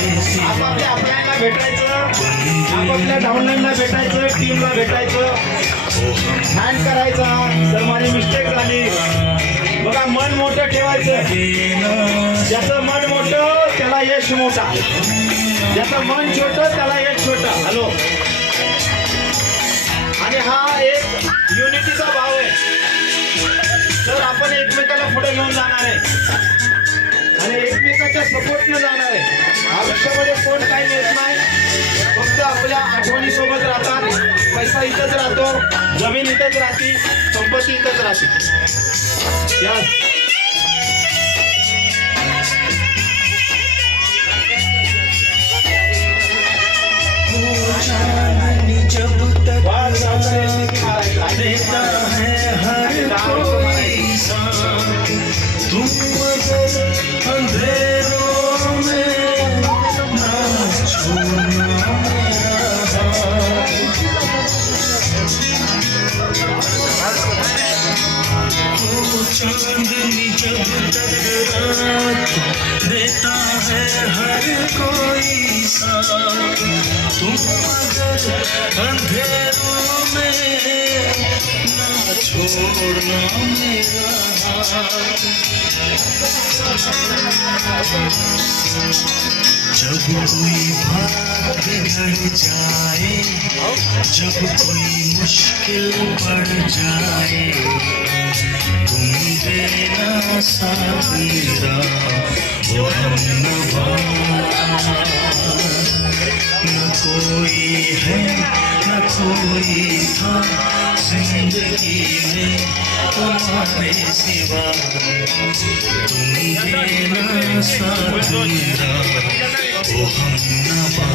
आपापल्या आपल्याला भेटायचं, आपापल्या डाऊनलाईनला भेटायचं, टीमला भेटायचं, हँड करायचा. जर माझी मिस्टेक झाली बघा, मन मोठं ठेवायचं. ज्याचं मन मोठं त्याला यश मोठा, ज्याचं मन छोटं त्याला यश छोटं. हॅलो. आणि हा एक युनिटीचा भाव आहे. तर आपण एकमेकाला पुढे घेऊन जाणार आहे आणि एकमेकाच्या सपोर्टने जाणार आहे. आयुष्यामध्ये कोण काही मिळत नाही, फक्त आपल्या आठवणी सोबत राहतात. पैसा इथंच राहतो, जमीन इथंच राहते, संपत्ती इथंच राहते. देता है हर कोई साथ, तुम अगर अंधेरों में ना छोड़ना मेरा हाथ। ओ चांदनी जब तक रात देता है हर कोई साथ, तुम अगर अंधेरों में ना छोड़ना मेरा हाथ। जब कोई भाग बिगड़ जाए, जब कोई मुश्किल पड़ जाए, तुम देना साथ मेरा वो हमनवा। न कोई है न कोई था जिंदगी में तुम्हारे सिवा, तुम देना साथ मेरा वो हमनवा।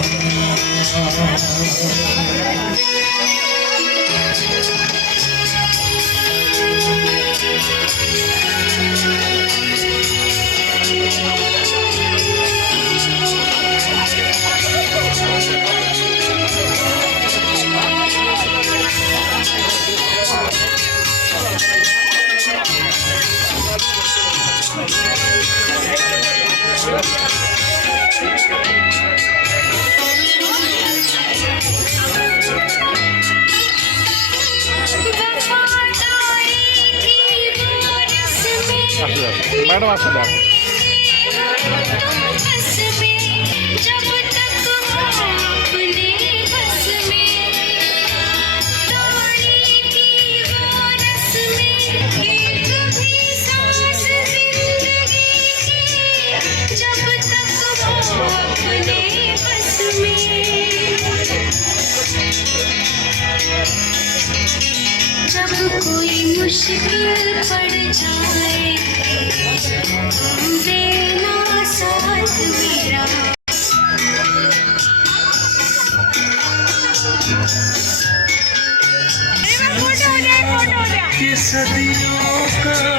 मैडम आ सकते जब कोई मुश्किल पड़ जाए, देना साथ मेरा। सदियों का